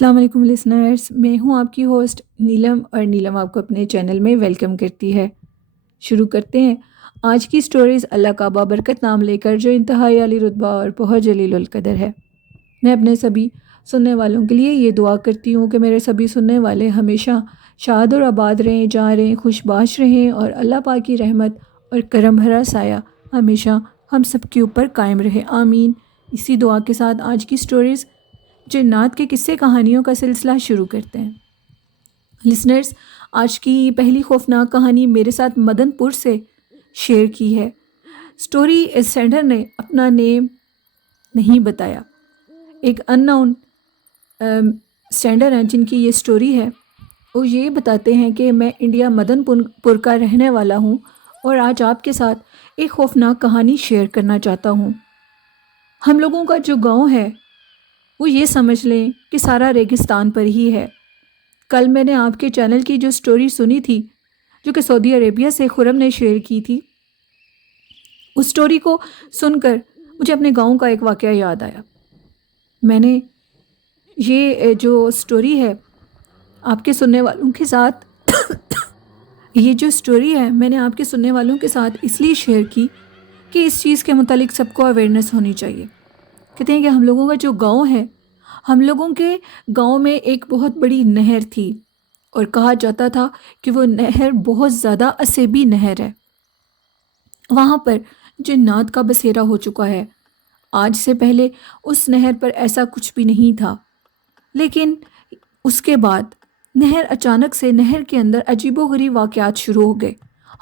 السلام علیکم لسنرز، میں ہوں آپ کی ہوسٹ نیلم، اور نیلم آپ کو اپنے چینل میں ویلکم کرتی ہے۔ شروع کرتے ہیں آج کی سٹوریز اللہ کا بابرکت نام لے کر، جو انتہائی عالی رتبہ اور بہت جلیل القدر ہے۔ میں اپنے سبھی سننے والوں کے لیے یہ دعا کرتی ہوں کہ میرے سبھی سننے والے ہمیشہ شاد اور آباد رہیں، جاں رہیں، خوش باش رہیں، اور اللہ پاک کی رحمت اور کرم بھرا سایہ ہمیشہ ہم سب کے اوپر قائم رہے، آمین۔ اسی دعا کے ساتھ آج کی سٹوریز جنات کے قصے کہانیوں کا سلسلہ شروع کرتے ہیں۔ لسنرز، آج کی پہلی خوفناک کہانی میرے ساتھ مدن پور سے شیئر کی ہے۔ سٹوری سینڈر نے اپنا نیم نہیں بتایا۔ ایک ان نون سینڈر ہیں جن کی یہ سٹوری ہے، وہ یہ بتاتے ہیں کہ میں انڈیا مدن پور کا رہنے والا ہوں، اور آج آپ کے ساتھ ایک خوفناک کہانی شیئر کرنا چاہتا ہوں۔ ہم لوگوں کا جو گاؤں ہے وہ یہ سمجھ لیں کہ سارا ریگستان پر ہی ہے۔ کل میں نے آپ کے چینل کی جو سٹوری سنی تھی، جو کہ سعودی عربیہ سے خرم نے شیئر کی تھی، اس سٹوری کو سن کر مجھے اپنے گاؤں کا ایک واقعہ یاد آیا۔ میں نے یہ جو سٹوری ہے آپ کے سننے والوں کے ساتھ میں نے آپ کے سننے والوں کے ساتھ اس لیے شیئر کی کہ اس چیز کے متعلق سب کو اویئرنیس ہونی چاہیے۔ کہتے ہیں کہ ہم لوگوں کا جو گاؤں ہے، ہم لوگوں کے گاؤں میں ایک بہت بڑی نہر تھی، اور کہا جاتا تھا کہ وہ نہر بہت زیادہ عصبی نہر ہے۔ وہاں پر جنات کا بسیرا ہو چکا ہے۔ آج سے پہلے اس نہر پر ایسا کچھ بھی نہیں تھا، لیکن اس کے بعد اچانک سے نہر کے اندر عجیب و غریب واقعات شروع ہو گئے۔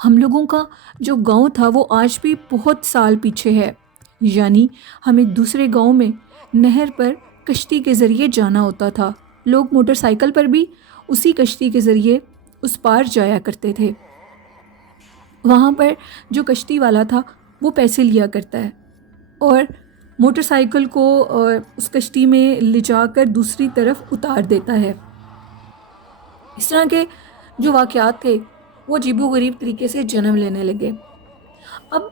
ہم لوگوں کا جو گاؤں تھا وہ آج بھی بہت سال پیچھے ہے، یعنی ہمیں دوسرے گاؤں میں نہر پر کشتی کے ذریعے جانا ہوتا تھا۔ لوگ موٹر سائیکل پر بھی اسی کشتی کے ذریعے اس پار جایا کرتے تھے۔ وہاں پر جو کشتی والا تھا وہ پیسے لیا کرتا ہے، اور موٹر سائیکل کو اس کشتی میں لے جا کر دوسری طرف اتار دیتا ہے۔ اس طرح کے جو واقعات تھے وہ عجیب و غریب طریقے سے جنم لینے لگے۔ اب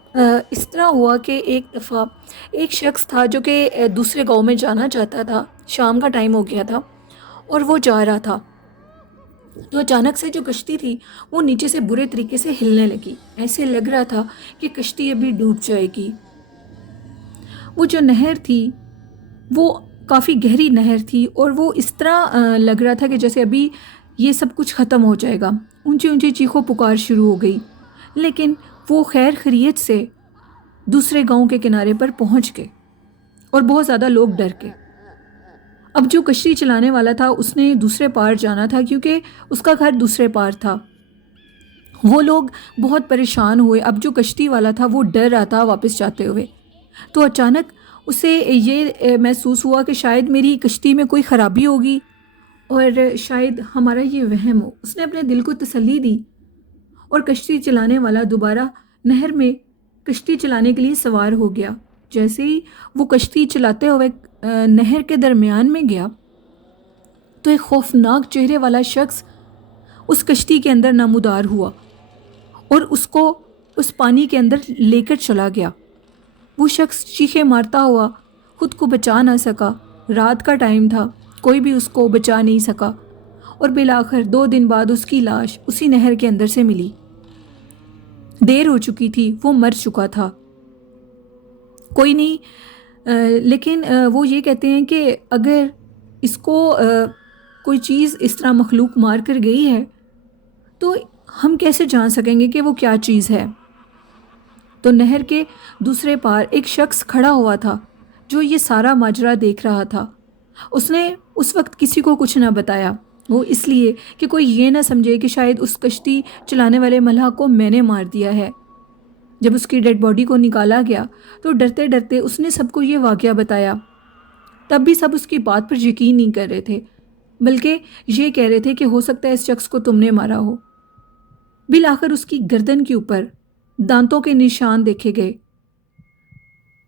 اس طرح ہوا کہ ایک دفعہ ایک شخص تھا جو کہ دوسرے گاؤں میں جانا چاہتا تھا۔ شام کا ٹائم ہو گیا تھا اور وہ جا رہا تھا، تو اچانک سے جو کشتی تھی وہ نیچے سے برے طریقے سے ہلنے لگی۔ ایسے لگ رہا تھا کہ کشتی ابھی ڈوب جائے گی۔ وہ جو نہر تھی وہ کافی گہری نہر تھی، اور وہ اس طرح لگ رہا تھا کہ جیسے ابھی یہ سب کچھ ختم ہو جائے گا۔ اونچی اونچی چیخو پکار شروع ہو گئی، لیکن وہ خیر خیریت سے دوسرے گاؤں کے کنارے پر پہنچ گئے، اور بہت زیادہ لوگ ڈر گئے۔ اب جو کشتی چلانے والا تھا اس نے دوسرے پار جانا تھا، کیونکہ اس کا گھر دوسرے پار تھا۔ وہ لوگ بہت پریشان ہوئے۔ اب جو کشتی والا تھا وہ ڈر رہا تھا واپس جاتے ہوئے، تو اچانک اسے یہ محسوس ہوا کہ شاید میری کشتی میں کوئی خرابی ہوگی، اور شاید ہمارا یہ وہم ہو۔ اس نے اپنے دل کو تسلی دی، اور کشتی چلانے والا دوبارہ نہر میں کشتی چلانے کے لیے سوار ہو گیا۔ جیسے ہی وہ کشتی چلاتے ہوئے نہر کے درمیان میں گیا، تو ایک خوفناک چہرے والا شخص اس کشتی کے اندر نمودار ہوا، اور اس کو اس پانی کے اندر لے کر چلا گیا۔ وہ شخص چیخے مارتا ہوا خود کو بچا نہ سکا۔ رات کا ٹائم تھا، کوئی بھی اس کو بچا نہیں سکا، اور بالآخر 2 دن بعد اس کی لاش اسی نہر کے اندر سے ملی۔ دیر ہو چکی تھی، وہ مر چکا تھا۔ کوئی نہیں، لیکن وہ یہ کہتے ہیں کہ اگر اس کو کوئی چیز اس طرح مخلوق مار کر گئی ہے تو ہم کیسے جان سکیں گے کہ وہ کیا چیز ہے؟ تو نہر کے دوسرے پار ایک شخص کھڑا ہوا تھا جو یہ سارا ماجرا دیکھ رہا تھا۔ اس نے اس وقت کسی کو کچھ نہ بتایا، وہ اس لیے کہ کوئی یہ نہ سمجھے کہ شاید اس کشتی چلانے والے ملح کو میں نے مار دیا ہے۔ جب اس کی ڈیڈ باڈی کو نکالا گیا تو ڈرتے ڈرتے اس نے سب کو یہ واقعہ بتایا۔ تب بھی سب اس کی بات پر یقین نہیں کر رہے تھے، بلکہ یہ کہہ رہے تھے کہ ہو سکتا ہے اس شخص کو تم نے مارا ہو۔ بالآخر اس کی گردن کے اوپر دانتوں کے نشان دیکھے گئے،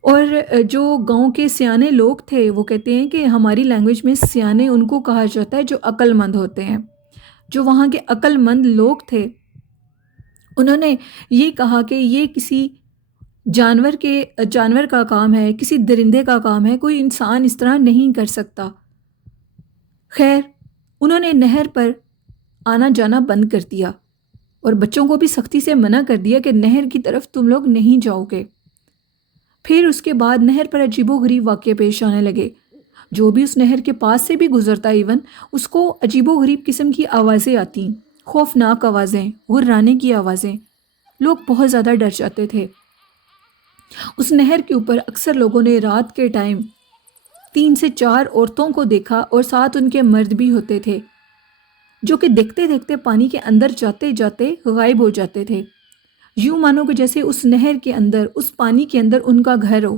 اور جو گاؤں کے سیانے لوگ تھے وہ کہتے ہیں کہ ہماری لینگویج میں سیانے ان کو کہا جاتا ہے جو عقل مند ہوتے ہیں۔ جو وہاں کے عقل مند لوگ تھے انہوں نے یہ کہا کہ یہ کسی جانور کا کام ہے، کسی درندے کا کام ہے، کوئی انسان اس طرح نہیں کر سکتا۔ خیر انہوں نے نہر پر آنا جانا بند کر دیا اور بچوں کو بھی سختی سے منع کر دیا کہ نہر کی طرف تم لوگ نہیں جاؤ گے۔ پھر اس کے بعد نہر پر عجیب و غریب واقعے پیش آنے لگے۔ جو بھی اس نہر کے پاس سے بھی گزرتا ایون اس کو عجیب و غریب قسم کی آوازیں آتیں، خوفناک آوازیں، غرانے کی آوازیں۔ لوگ بہت زیادہ ڈر جاتے تھے۔ اس نہر کے اوپر اکثر لوگوں نے رات کے ٹائم 3 سے 4 عورتوں کو دیکھا اور ساتھ ان کے مرد بھی ہوتے تھے، جو کہ دیکھتے دیکھتے پانی کے اندر جاتے جاتے غائب ہو جاتے تھے، یوں مانو کہ جیسے اس نہر کے اندر، اس پانی کے اندر ان کا گھر ہو۔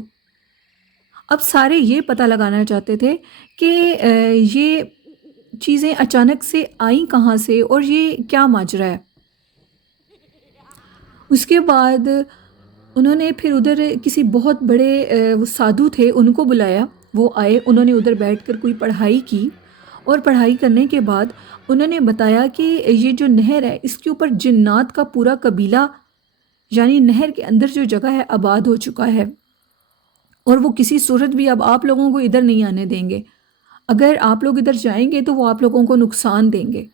اب سارے یہ پتہ لگانا چاہتے تھے کہ یہ چیزیں اچانک سے آئیں کہاں سے اور یہ کیا ماجرا ہے۔ اس کے بعد انہوں نے پھر ادھر کسی بہت بڑے وہ سادھو تھے ان کو بلایا، وہ آئے، انہوں نے ادھر بیٹھ کر کوئی پڑھائی کی، اور پڑھائی کرنے کے بعد انہوں نے بتایا کہ یہ جو نہر ہے اس کے اوپر جنات کا پورا قبیلہ، یعنی نہر کے اندر جو جگہ ہے آباد ہو چکا ہے، اور وہ کسی صورت بھی اب آپ لوگوں کو ادھر نہیں آنے دیں گے۔ اگر آپ لوگ ادھر جائیں گے تو وہ آپ لوگوں کو نقصان دیں گے۔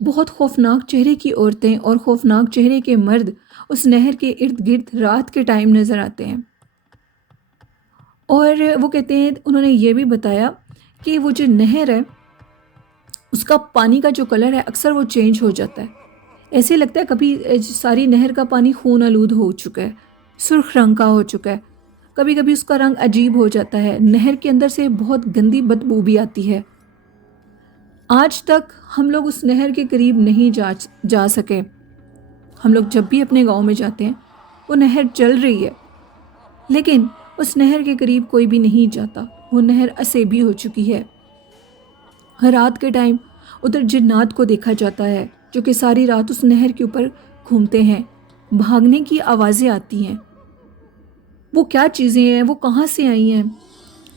بہت خوفناک چہرے کی عورتیں اور خوفناک چہرے کے مرد اس نہر کے ارد گرد رات کے ٹائم نظر آتے ہیں۔ اور وہ کہتے ہیں، انہوں نے یہ بھی بتایا کہ وہ جو نہر ہے اس کا پانی کا جو کلر ہے اکثر وہ چینج ہو جاتا ہے، ایسے لگتا ہے کبھی ساری نہر کا پانی خون آلود ہو چکا ہے، سرخ رنگ کا ہو چکا ہے، کبھی کبھی اس کا رنگ عجیب ہو جاتا ہے، نہر کے اندر سے بہت گندی بدبو بھی آتی ہے۔ آج تک ہم لوگ اس نہر کے قریب نہیں جا سکے۔ ہم لوگ جب بھی اپنے گاؤں میں جاتے ہیں وہ نہر چل رہی ہے، لیکن اس نہر کے قریب کوئی بھی نہیں جاتا، وہ نہر اسیبی ہو چکی ہے۔ رات کے ٹائم ادھر جنات کو دیکھا جاتا ہے جو کہ ساری رات اس نہر کے اوپر گھومتے ہیں، بھاگنے کی آوازیں آتی ہیں۔ وہ کیا چیزیں ہیں، وہ کہاں سے آئی ہیں،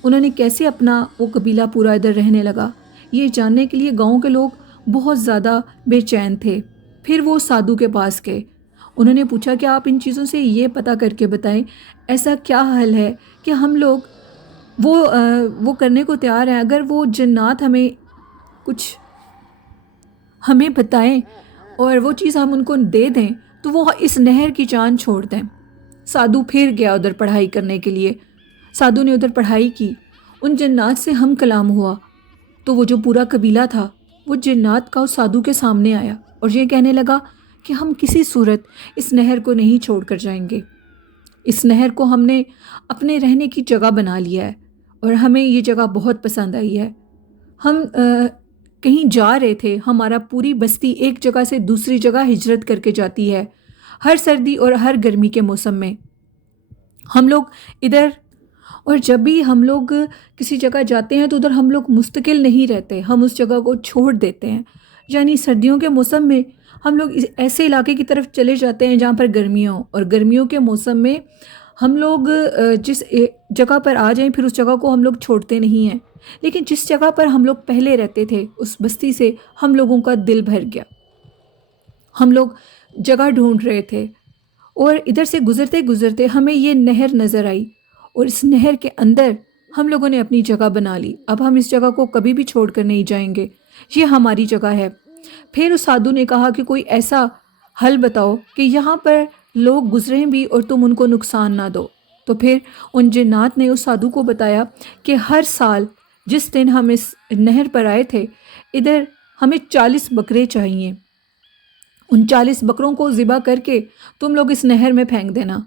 انہوں نے کیسے اپنا وہ قبیلہ پورا ادھر رہنے لگا، یہ جاننے کے لیے گاؤں کے لوگ بہت زیادہ بے چین تھے۔ پھر وہ سادھو کے پاس گئے، انہوں نے پوچھا کہ آپ ان چیزوں سے یہ پتہ کر کے بتائیں ایسا کیا حل ہے کہ ہم لوگ وہ کرنے کو تیار ہیں، اگر وہ جنات ہمیں بتائیں اور وہ چیز ہم ان کو دے دیں تو وہ اس نہر کی جان چھوڑ دیں۔ سادھو پھر گیا ادھر پڑھائی کرنے کے لیے، سادھو نے ادھر پڑھائی کی، ان جنات سے ہم کلام ہوا، تو وہ جو پورا قبیلہ تھا وہ جنات کا اس سادھو کے سامنے آیا اور یہ کہنے لگا کہ ہم کسی صورت اس نہر کو نہیں چھوڑ کر جائیں گے، اس نہر کو ہم نے اپنے رہنے کی جگہ بنا لیا ہے اور ہمیں یہ جگہ بہت پسند آئی ہے۔ ہم کہیں جا رہے تھے، ہمارا پوری بستی ایک جگہ سے دوسری جگہ ہجرت کر کے جاتی ہے، ہر سردی اور ہر گرمی کے موسم میں ہم لوگ ادھر، اور جب بھی ہم لوگ کسی جگہ جاتے ہیں تو ادھر ہم لوگ مستقل نہیں رہتے، ہم اس جگہ کو چھوڑ دیتے ہیں، یعنی سردیوں کے موسم میں ہم لوگ ایسے علاقے کی طرف چلے جاتے ہیں جہاں پر گرمیاں ہوں، اور گرمیوں کے موسم میں ہم لوگ جس جگہ پر آ جائیں پھر اس جگہ کو ہم لوگ چھوڑتے نہیں ہیں، لیکن جس جگہ پر ہم لوگ پہلے رہتے تھے اس بستی سے ہم لوگوں کا دل بھر گیا، ہم لوگ جگہ ڈھونڈ رہے تھے، اور ادھر سے گزرتے گزرتے ہمیں یہ نہر نظر آئی، اور اس نہر کے اندر ہم لوگوں نے اپنی جگہ بنا لی، اب ہم اس جگہ کو کبھی بھی چھوڑ کر نہیں جائیں گے، یہ ہماری جگہ ہے۔ پھر اس سادھو نے کہا کہ کوئی ایسا حل بتاؤ کہ یہاں پر لوگ گزریں بھی اور تم ان کو نقصان نہ دو۔ تو پھر ان جنات نے اس سادھو کو بتایا کہ ہر سال جس دن ہم اس نہر پر آئے تھے ادھر ہمیں 40 بکرے چاہیے، ان 40 بکروں کو ذبح کر کے تم لوگ اس نہر میں پھینک دینا،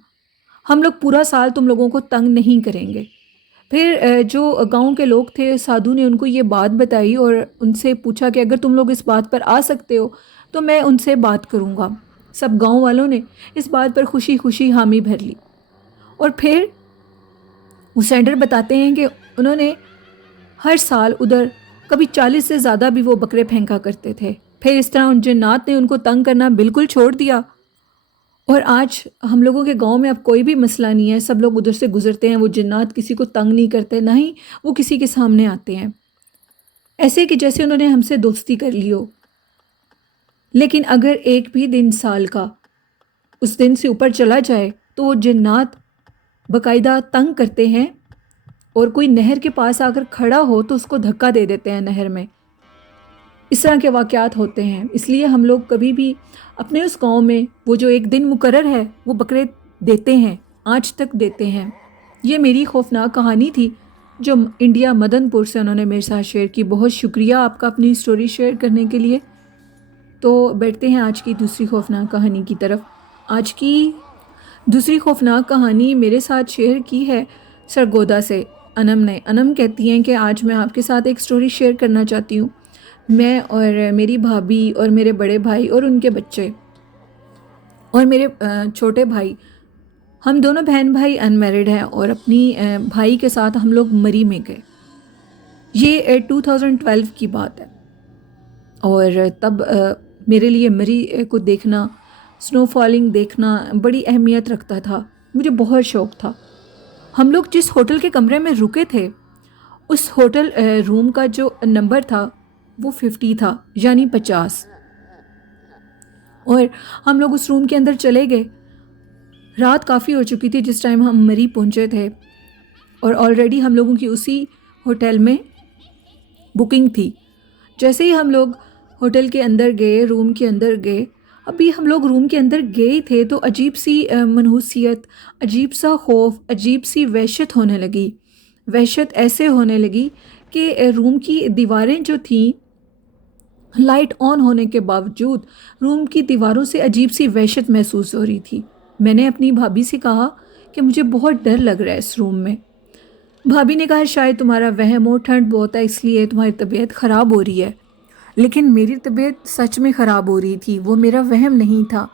ہم لوگ پورا سال تم لوگوں کو تنگ نہیں کریں گے۔ پھر جو گاؤں کے لوگ تھے، سادھو نے ان کو یہ بات بتائی اور ان سے پوچھا کہ اگر تم لوگ اس بات پر آ سکتے ہو تو میں ان سے بات کروں گا۔ سب گاؤں والوں نے اس بات پر خوشی خوشی حامی بھر لی، اور پھر وہ سینڈر بتاتے ہیں کہ انہوں نے ہر سال ادھر کبھی 40 سے زیادہ بھی وہ بکرے پھینکا کرتے تھے۔ پھر اس طرح ان جنات نے ان کو تنگ کرنا بالکل چھوڑ دیا، اور آج ہم لوگوں کے گاؤں میں اب کوئی بھی مسئلہ نہیں ہے، سب لوگ ادھر سے گزرتے ہیں، وہ جنات کسی کو تنگ نہیں کرتے، نہ ہی وہ کسی کے سامنے آتے ہیں، ایسے کہ جیسے انہوں نے ہم سے دوستی کر لی ہو۔ لیکن اگر ایک بھی دن سال کا اس دن سے اوپر چلا جائے تو وہ جنات باقاعدہ تنگ کرتے ہیں، اور کوئی نہر کے پاس آ کر کھڑا ہو تو اس کو دھکا دے دیتے ہیں نہر میں، اس طرح کے واقعات ہوتے ہیں. اس لیے ہم لوگ کبھی بھی اپنے اس گاؤں میں وہ جو ایک دن مقرر ہے وہ بقرعید دیتے ہیں، آج تک دیتے ہیں. یہ میری خوفناک کہانی تھی جو انڈیا مدن پور سے انہوں نے میرے ساتھ شیئر کی. بہت شکریہ آپ کا اپنی اسٹوری شیئر کرنے کے لیے. تو بیٹھتے ہیں آج کی دوسری خوفناک کہانی کی طرف. آج کی دوسری خوفناک کہانی میرے ساتھ شیئر کی ہے سرگودا سے انم نے. انم کہتی ہیں کہ آج میں آپ کے ساتھ ایک اسٹوری شیئر کرنا چاہتی ہوں. میں اور میری بھابھی اور میرے بڑے بھائی اور ان کے بچے اور میرے چھوٹے بھائی، ہم دونوں بہن بھائی انمیرڈ ہیں اور اپنی بھائی کے ساتھ ہم لوگ مری میں گئے. یہ 2012 کی بات ہے اور تب میرے لیے مری کو دیکھنا، سنو فالنگ دیکھنا بڑی اہمیت رکھتا تھا. مجھے بہت شوق تھا. ہم لوگ جس ہوٹل کے کمرے میں رکے تھے اس ہوٹل روم کا جو نمبر تھا وہ 50 تھا، یعنی 50. اور ہم لوگ اس روم کے اندر چلے گئے. رات کافی ہو چکی تھی جس ٹائم ہم مری پہنچے تھے اور آلریڈی ہم لوگوں کی اسی ہوٹل میں بکنگ تھی. جیسے ہی ہم لوگ ہوٹل کے اندر گئے، روم کے اندر گئے، ابھی ہم لوگ روم کے اندر گئے تھے تو عجیب سی منحوسیت، عجیب سا خوف، عجیب سی وحشت ہونے لگی. وحشت ایسے ہونے لگی کہ روم کی دیواریں جو تھیں، لائٹ آن ہونے کے باوجود روم کی دیواروں سے عجیب سی وحشت محسوس ہو رہی تھی. میں نے اپنی بھابھی سے کہا کہ مجھے بہت ڈر لگ رہا ہے اس روم میں. بھابھی نے کہا شاید تمہارا وہم ہو، ٹھنڈ بہت ہے اس لیے تمہاری طبیعت خراب ہو رہی ہے. لیکن میری طبیعت سچ میں خراب ہو رہی تھی، وہ میرا وہم نہیں تھا.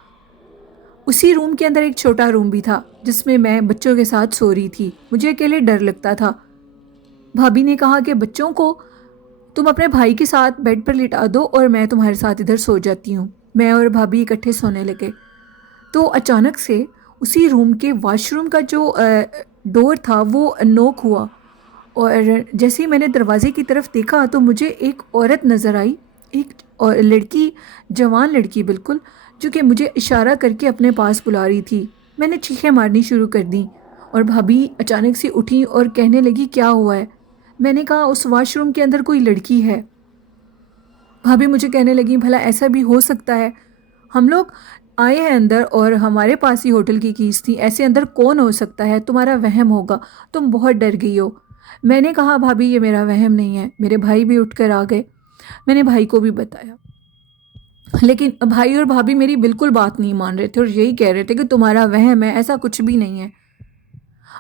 اسی روم کے اندر ایک چھوٹا روم بھی تھا جس میں بچوں کے ساتھ سو رہی تھی. مجھے اکیلے ڈر لگتا تھا. بھابھی نے کہا کہ بچوں کو تم اپنے بھائی کے ساتھ بیڈ پر لٹا دو اور میں تمہارے ساتھ ادھر سو جاتی ہوں. میں اور بھابھی اکٹھے سونے لگے تو اچانک سے اسی روم کے واش روم کا جو ڈور تھا وہ نوک ہوا اور جیسے ہی میں نے دروازے کی طرف دیکھا تو مجھے ایک عورت نظر آئی، ایک لڑکی، جوان لڑکی بالکل، جو کہ مجھے اشارہ کر کے اپنے پاس بلا رہی تھی. میں نے چیخیں مارنی شروع کر دیں اور بھابھی اچانک سے اٹھی اور کہنے لگی کیا ہوا ہے. میں نے کہا اس واش روم کے اندر کوئی لڑکی ہے. بھابھی مجھے کہنے لگی بھلا ایسا بھی ہو سکتا ہے، ہم لوگ آئے ہیں اندر اور ہمارے پاس ہی ہوٹل کی کیز تھی، ایسے اندر کون ہو سکتا ہے، تمہارا وہم ہوگا، تم بہت ڈر گئی ہو. میں نے کہا بھابھی یہ میرا وہم نہیں ہے. میرے بھائی بھی اٹھ کر آ گئے. میں نے بھائی کو بھی بتایا لیکن بھائی اور بھابھی میری بالکل بات نہیں مان رہے تھے اور یہی کہہ رہے تھے کہ تمہارا وہم ہے، ایسا کچھ بھی نہیں ہے.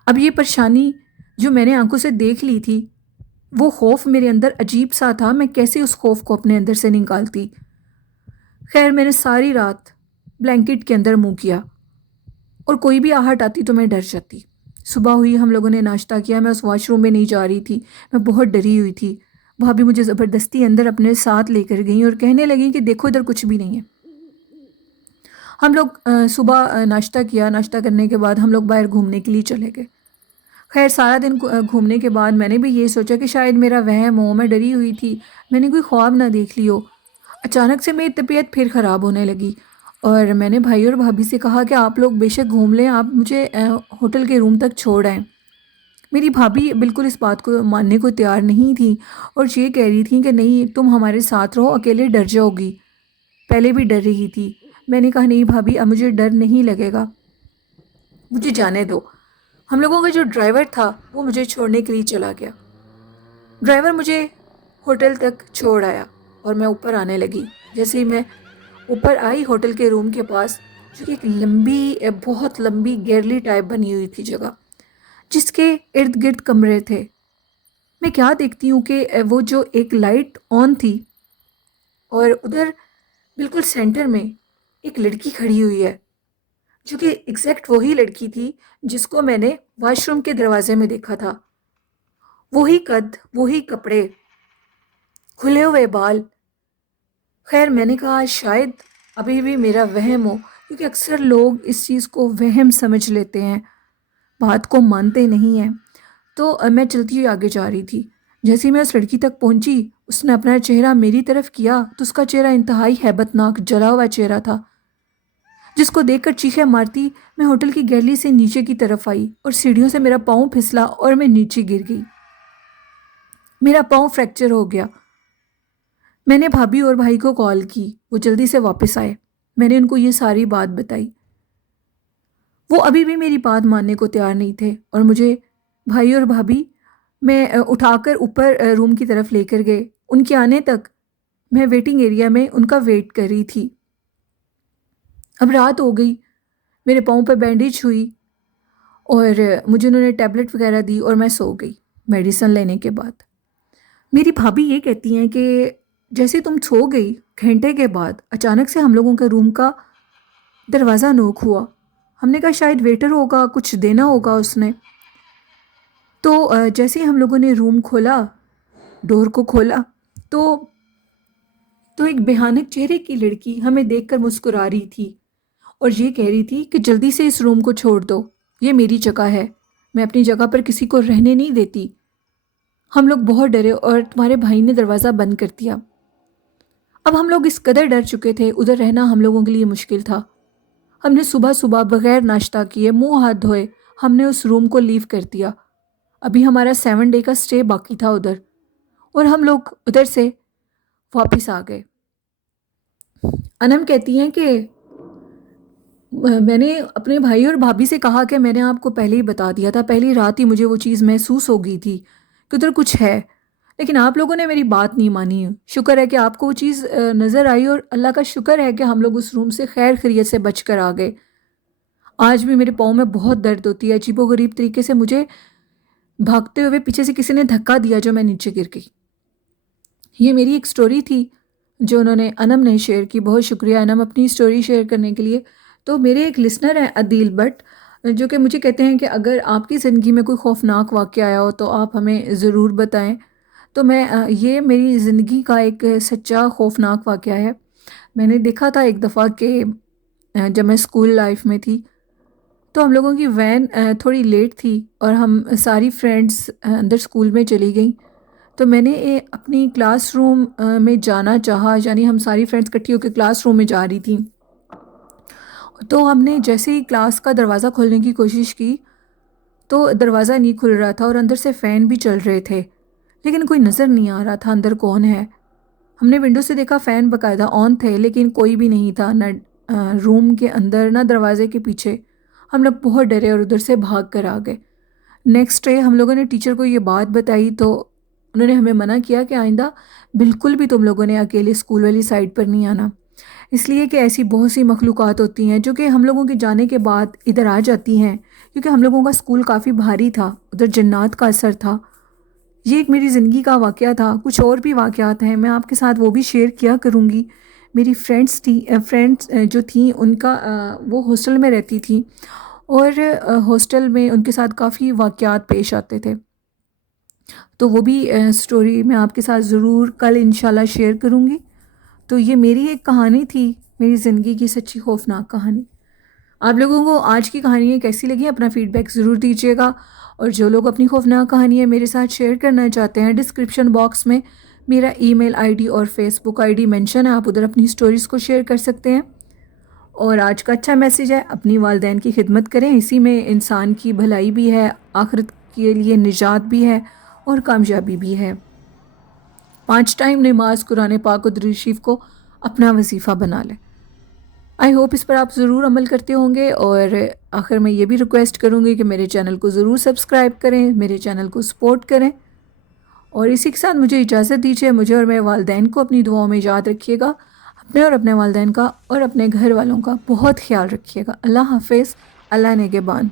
اب یہ پریشانی جو میں نے آنکھوں سے دیکھ لی تھی، وہ خوف میرے اندر عجیب سا تھا. میں کیسے اس خوف کو اپنے اندر سے نکالتی؟ خیر میں نے ساری رات بلینکٹ کے اندر منہ کیا اور کوئی بھی آہٹ آتی تو میں ڈر جاتی. صبح ہوئی، ہم لوگوں نے ناشتہ کیا. میں اس واش روم میں نہیں جا رہی تھی، میں بہت ڈری ہوئی تھی. بھابھی مجھے زبردستی اندر اپنے ساتھ لے کر گئیں اور کہنے لگیں کہ دیکھو ادھر کچھ بھی نہیں ہے. ہم لوگ صبح ناشتہ کیا. ناشتہ کرنے کے بعد ہم لوگ باہر گھومنے کے لیے چلے گئے. خیر سارا دن گھومنے کے بعد میں نے بھی یہ سوچا کہ شاید میرا وہم ہو، میں ڈری ہوئی تھی، میں نے کوئی خواب نہ دیکھ لی ہو. اچانک سے میری طبیعت پھر خراب ہونے لگی اور میں نے بھائی اور بھابھی سے کہا کہ آپ لوگ بے شک گھوم لیں، آپ مجھے ہوٹل کے روم تک چھوڑ آئیں. میری بھابھی بالکل اس بات کو ماننے کو تیار نہیں تھی اور یہ کہہ رہی تھیں کہ نہیں تم ہمارے ساتھ رہو، اکیلے ڈر جاؤ گی. پہلے بھی ڈر رہی تھی. میں نے کہا نہیں بھابھی اب مجھے ڈر نہیں لگے گا، مجھے جانے دو. ہم لوگوں کا جو ڈرائیور تھا وہ مجھے چھوڑنے کے لیے چلا گیا. ڈرائیور مجھے ہوٹل تک چھوڑ آیا اور میں اوپر آنے لگی. جیسے ہی میں اوپر آئی ہوٹل کے روم کے پاس، جو کہ ایک لمبی، بہت لمبی گیرلی ٹائپ بنی ہوئی تھی جگہ، جس کے ارد گرد کمرے تھے، میں کیا دیکھتی ہوں کہ وہ جو ایک لائٹ آن تھی اور ادھر بالکل سینٹر میں ایک لڑکی کھڑی ہوئی ہے، جو کہ ایگزیکٹ وہی لڑکی تھی جس کو میں نے واش روم کے دروازے میں دیکھا تھا. وہی قد، وہی کپڑے، کھلے ہوئے بال. خیر میں نے کہا شاید ابھی بھی میرا وہم ہو، کیونکہ اکثر لوگ اس چیز کو وہم سمجھ لیتے ہیں، بات کو مانتے نہیں ہیں. تو میں چلتی ہوئی آگے جا رہی تھی. جیسے میں اس لڑکی تک پہنچی، اس نے اپنا چہرہ میری طرف کیا تو اس کا چہرہ انتہائی ہیبت ناک جلا ہوا چہرہ تھا، جس کو دیکھ کر چیخیں مارتی میں ہوٹل کی گیلری سے نیچے کی طرف آئی اور سیڑھیوں سے میرا پاؤں پھسلا اور میں نیچے گر گئی. میرا پاؤں فریکچر ہو گیا. میں نے بھابھی اور بھائی کو کال کی، وہ جلدی سے واپس آئے۔ میں نے ان کو یہ ساری بات بتائی۔ وہ ابھی بھی میری بات ماننے کو تیار نہیں تھے اور مجھے بھائی اور بھابھی میں اٹھا کر اوپر روم کی طرف لے کر گئے۔ ان کے آنے تک میں ویٹنگ ایریا میں ان کا ویٹ کر رہی تھی۔ اب رات ہو گئی، میرے پاؤں پہ بینڈیج ہوئی اور مجھے انہوں نے ٹیبلٹ وغیرہ دی اور میں سو گئی میڈیسن لینے کے بعد۔ میری بھابھی یہ کہتی ہیں کہ جیسے تم سو گئی گھنٹے کے بعد اچانک سے ہم لوگوں کے روم کا دروازہ نوک ہوا۔ ہم نے کہا شاید ویٹر ہوگا، کچھ دینا ہوگا اس نے۔ تو جیسے ہی ہم لوگوں نے روم کھولا، ڈور کو کھولا، تو ایک بھیانک چہرے کی لڑکی ہمیں دیکھ کر مسکرا رہی تھی اور یہ کہہ رہی تھی کہ جلدی سے اس روم کو چھوڑ دو، یہ میری جگہ ہے، میں اپنی جگہ پر کسی کو رہنے نہیں دیتی۔ ہم لوگ بہت ڈرے اور تمہارے بھائی نے دروازہ بند کر دیا۔ اب ہم لوگ اس قدر ڈر چکے تھے، ادھر رہنا ہم لوگوں کے لیے مشکل تھا۔ ہم نے صبح صبح بغیر ناشتہ کیے، منہ ہاتھ دھوئے، ہم نے اس روم کو لیو کر دیا۔ ابھی ہمارا 7 ڈے کا سٹے باقی تھا ادھر، اور ہم لوگ ادھر سے واپس آ گئے۔ انم کہتی ہیں کہ میں نے اپنے بھائی اور بھابھی سے کہا کہ میں نے آپ کو پہلے ہی بتا دیا تھا، پہلی رات ہی مجھے وہ چیز محسوس ہو گئی تھی کہ ادھر کچھ ہے، لیکن آپ لوگوں نے میری بات نہیں مانی۔ شکر ہے کہ آپ کو وہ چیز نظر آئی، اور اللہ کا شکر ہے کہ ہم لوگ اس روم سے خیر خیریت سے بچ کر آ گئے۔ آج بھی میرے پاؤں میں بہت درد ہوتی ہے، عجیب و غریب طریقے سے مجھے بھاگتے ہوئے پیچھے سے کسی نے دھکا دیا جو میں نیچے گر گئی۔ یہ میری ایک سٹوری تھی جو انہوں نے انم نے شیئر کی۔ بہت شکریہ انم اپنی سٹوری شیئر کرنے کے لیے۔ تو میرے ایک لسنر ہیں عدیل بٹ، جو کہ مجھے کہتے ہیں کہ اگر آپ کی زندگی میں کوئی خوفناک واقعہ آیا ہو تو آپ ہمیں ضرور بتائیں۔ تو یہ میری زندگی کا ایک سچا خوفناک واقعہ ہے۔ میں نے دیکھا تھا ایک دفعہ کہ جب میں اسکول لائف میں تھی تو ہم لوگوں کی وین تھوڑی لیٹ تھی اور ہم ساری فرینڈس اندر اسکول میں چلی گئیں۔ تو میں نے اپنی کلاس روم میں جانا چاہا، یعنی ہم ساری فرینڈس اکٹھی ہو کے کلاس روم میں جا رہی تھیں۔ تو ہم نے جیسے ہی کلاس کا دروازہ کھولنے کی کوشش کی تو دروازہ نہیں کھل رہا تھا اور اندر سے فین بھی چل رہے تھے، لیکن کوئی نظر نہیں آ رہا تھا اندر کون ہے۔ ہم نے ونڈو سے دیکھا، فین باقاعدہ آن تھے لیکن کوئی بھی نہیں تھا، نہ روم کے اندر نہ دروازے کے پیچھے۔ ہم لوگ بہت ڈرے اور ادھر سے بھاگ کر آ گئے۔ نیکسٹ ڈے ہم لوگوں نے ٹیچر کو یہ بات بتائی تو انہوں نے ہمیں منع کیا کہ آئندہ بالکل بھی تم لوگوں نے اکیلے اسکول والی سائڈ پر نہیں آنا، اس لیے کہ ایسی بہت سی مخلوقات ہوتی ہیں جو کہ ہم لوگوں کے جانے کے بعد ادھر آ جاتی ہیں، کیونکہ ہم لوگوں کا اسکول کافی بھاری تھا، ادھر جنات کا اثر تھا۔ یہ ایک میری زندگی کا واقعہ تھا۔ کچھ اور بھی واقعات ہیں، میں آپ کے ساتھ وہ بھی شیئر کیا کروں گی۔ میری فرینڈس جو تھیں ان کا وہ ہاسٹل میں رہتی تھیں اور ہاسٹل میں ان کے ساتھ کافی واقعات پیش آتے تھے، تو وہ بھی سٹوری میں آپ کے ساتھ ضرور کل انشاءاللہ شیئر کروں گی۔ تو یہ میری ایک کہانی تھی، میری زندگی کی سچی خوفناک کہانی۔ آپ لوگوں کو آج کی کہانیاں کیسی لگیں اپنا فیڈ بیک ضرور دیجیے گا، اور جو لوگ اپنی خوفناک کہانیاں میرے ساتھ شیئر کرنا چاہتے ہیں، ڈسکرپشن باکس میں میرا ای میل آئی ڈی اور Facebook ID mention ہے، آپ ادھر اپنی سٹوریز کو شیئر کر سکتے ہیں۔ اور آج کا اچھا میسیج ہے، اپنی والدین کی خدمت کریں، اسی میں انسان کی بھلائی بھی ہے، آخرت کے لیے نجات بھی ہے اور کامیابی بھی ہے۔ 5 ٹائم نماز، قرآن پاک اور درود شریف کو اپنا وظیفہ بنا لیں۔ آئی ہوپ اس پر آپ ضرور عمل کرتے ہوں گے، اور آخر میں یہ بھی ریکویسٹ کروں گی کہ میرے چینل کو ضرور سبسکرائب کریں، میرے چینل کو سپورٹ کریں، اور اسی کے ساتھ مجھے اجازت دیجیے۔ مجھے اور میرے والدین کو اپنی دعاؤں میں یاد رکھیے گا، اپنے اور اپنے والدین کا اور اپنے گھر والوں کا بہت خیال رکھیے گا۔ اللہ حافظ، اللہ نگہبان۔